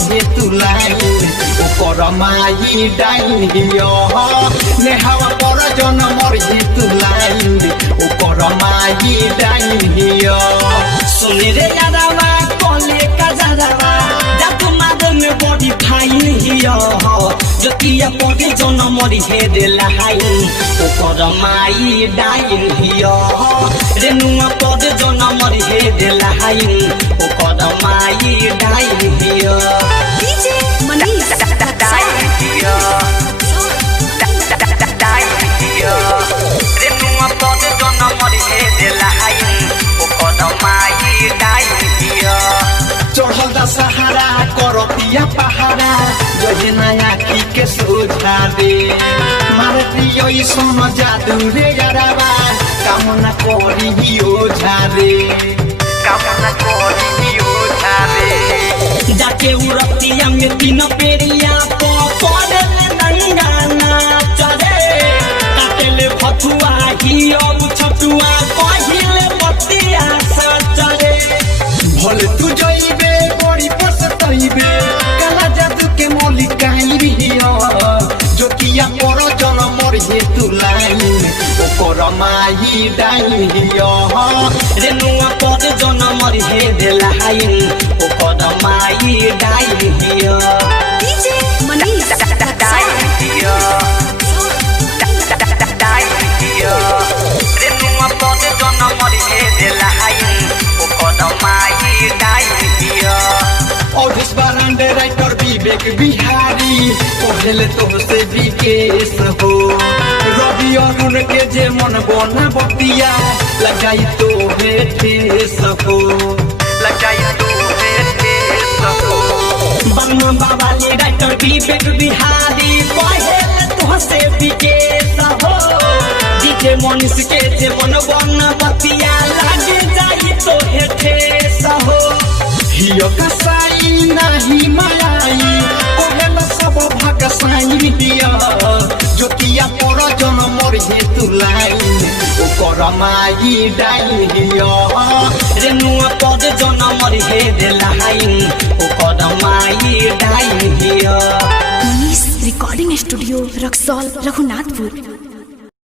मरिए तुलाई ओकर माई डाइन हियो नेहावा पर जन मरिए तुलाई ओकर माई डाइन हियो सुनी रे यारावा कोले का जरावा जातु मादन में बॉडी फाइन हियो जतिया पगे जन मरिए देलाई ओकर माई डाइन हियो रेनुआ पगे जन मरिए देलाई ओकर माई डाइन हियो डीजे मनीष डाइन हियो डाइन हियो रेनुआ पगे जन मरिए देलाई ओकर माई डाइन हियो चढ़ल दा सहारा करतिया पहाड़ा जहे नया की के सोझा दे मारे प्रियो ई सोन जादू रे यारावा कामना करी ओझा रे कामना करी ओझा रे जाके उरतिया में तीन पेरिया पड़े नंगा नाच रे काटेले फथुआ ही अब छटुआ कहिले बतिया सच रे भले तू जइबे बड़ी पसतइबे काला जादू के मलिकाई रियो जोतिया पर जन मरिए तुलाई ओकर माई डाइन हियो रेनुआ पर जन मरिए देलाई ओकर माई डाइन हियो डीजे मनीष डाइन हियो डाइन हियो रेनुआ पर जन मरिए देलाई ओकर माई डाइन हियो और इस बार अंडर राइटर विवेक बिहारी पहले तो से विकेश हो रवि अरुण के जे मन बना बतिया लगाई तो ठेस हो लगाई तो ठेस हो बनमा बाबाली राइटर विवेक बिहारी पहले तो से विकेश हो डीजे मनीष के जे मन बना बतिया लगे जाई तो ठेस हो हियो कसाई नाही मायाई कोहेला सब भाग साई हिया जोतिया पर जन मरिए तुलाई ओकर माई डाइन हियो रेनुआ पर जन मरिए देलाई ओकर माई डाइन हियो मनीष रिकॉर्डिंग स्टूडियो रक्सौल रघुनाथपुर।